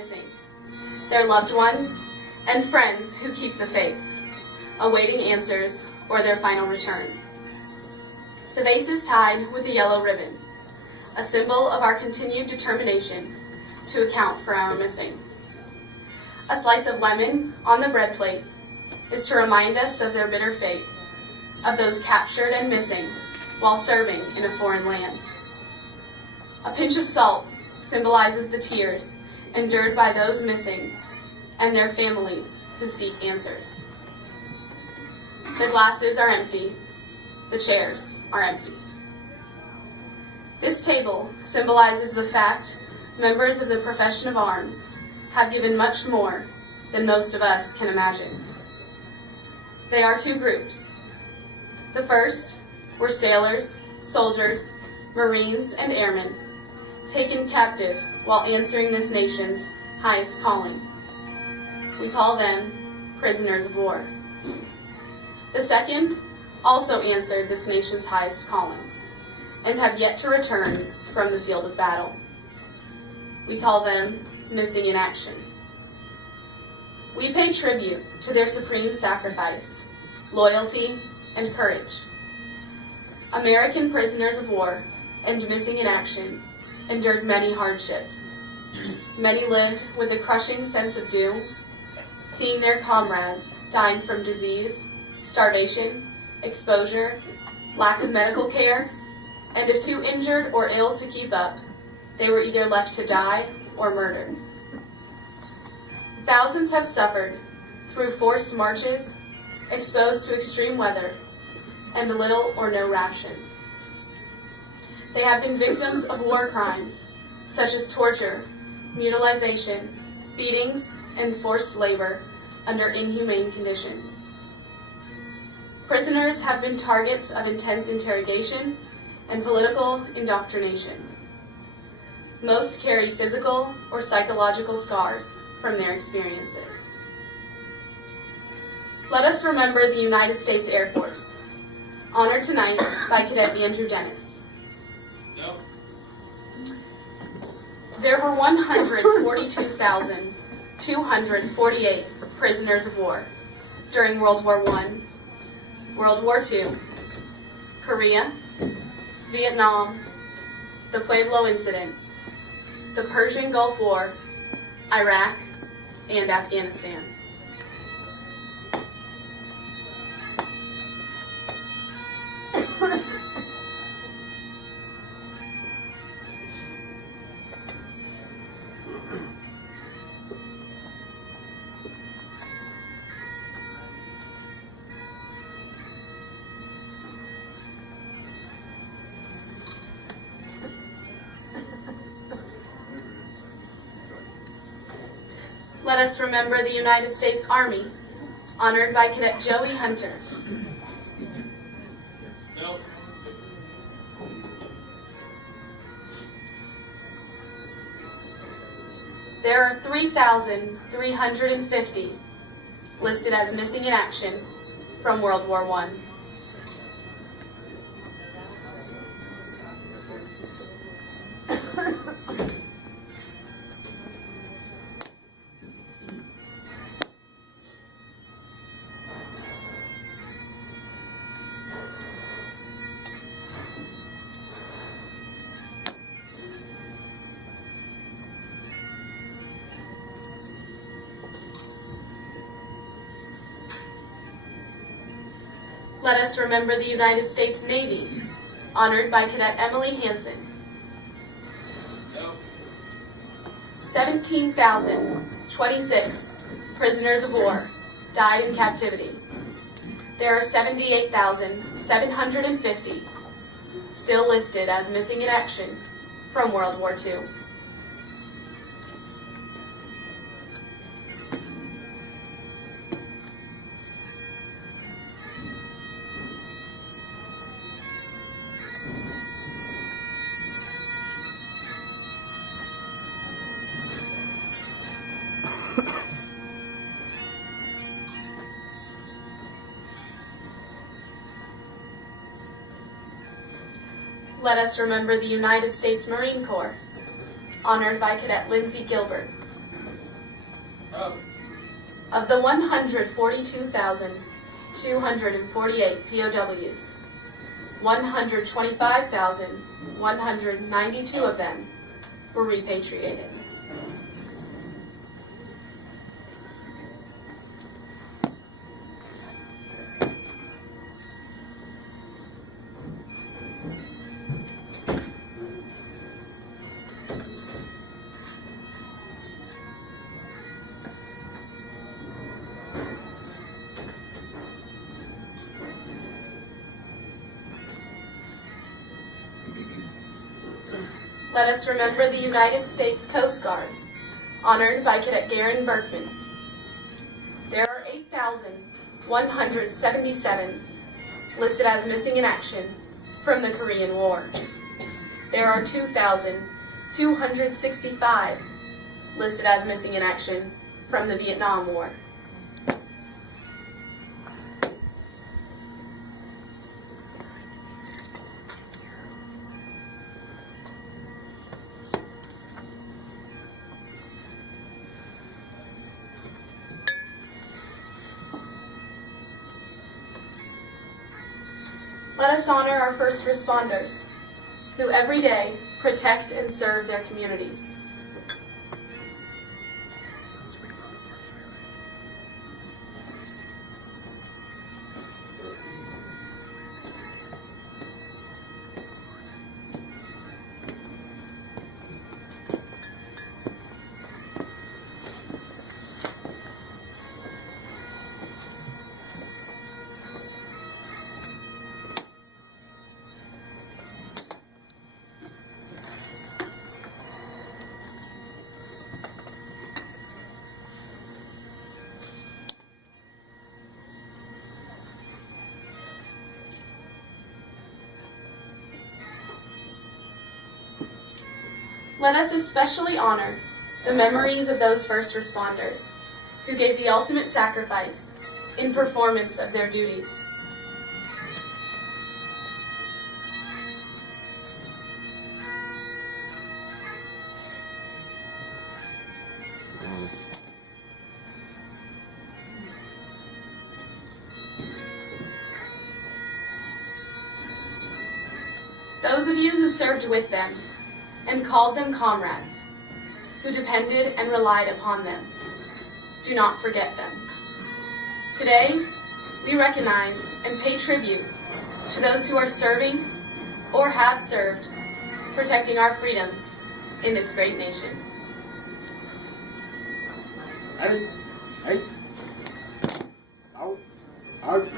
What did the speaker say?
missing, their loved ones and friends who keep the faith, awaiting answers or their final return. The vase is tied with a yellow ribbon, a symbol of our continued determination to account for our missing. A slice of lemon on the bread plate is to remind us of their bitter fate, of those captured and missing while serving in a foreign land. A pinch of salt symbolizes the tears endured by those missing and their families who seek answers. The glasses are empty, the chairs are empty. This table symbolizes the fact members of the profession of arms have given much more than most of us can imagine. They are two groups. The first were sailors, soldiers, Marines, and airmen taken captive while answering this nation's highest calling. We call them prisoners of war. The second also answered this nation's highest calling and have yet to return from the field of battle. We call them missing in action. We pay tribute to their supreme sacrifice, loyalty, and courage. American prisoners of war and missing in action endured many hardships. Many lived with a crushing sense of doom, seeing their comrades dying from disease, starvation, exposure, lack of medical care, and if too injured or ill to keep up, they were either left to die or murdered. Thousands have suffered through forced marches, exposed to extreme weather, and little or no rations. They have been victims of war crimes, such as torture, mutilation, beatings, and forced labor under inhumane conditions. Prisoners have been targets of intense interrogation and political indoctrination. Most carry physical or psychological scars from their experiences. Let us remember the United States Air Force, honored tonight by Cadet Andrew Dennis. No. There were 142,248 prisoners of war during World War I, World War II, Korea, Vietnam, the Pueblo Incident, the Persian Gulf War, Iraq, and Afghanistan. Let us remember the United States Army, honored by Cadet Joey Hunter. No. There are 3,350 listed as missing in action from World War I. Let us remember the United States Navy, honored by Cadet Emily Hansen. No. 17,026 prisoners of war died in captivity. There are 78,750 still listed as missing in action from World War II. Let us remember the United States Marine Corps, honored by Cadet Lindsay Gilbert. Up. Of the 142,248 POWs, 125,192 of them were repatriated. Let us remember the United States Coast Guard, honored by Cadet Garen Berkman. There are 8,177 listed as missing in action from the Korean War. There are 2,265 listed as missing in action from the Vietnam War. Let us honor our first responders, who every day protect and serve their communities. Let us especially honor the memories of those first responders who gave the ultimate sacrifice in performance of their duties. Those of you who served with them and called them comrades, who depended and relied upon them, do not forget them. Today, we recognize and pay tribute to those who are serving or have served, protecting our freedoms in this great nation. Hey, out.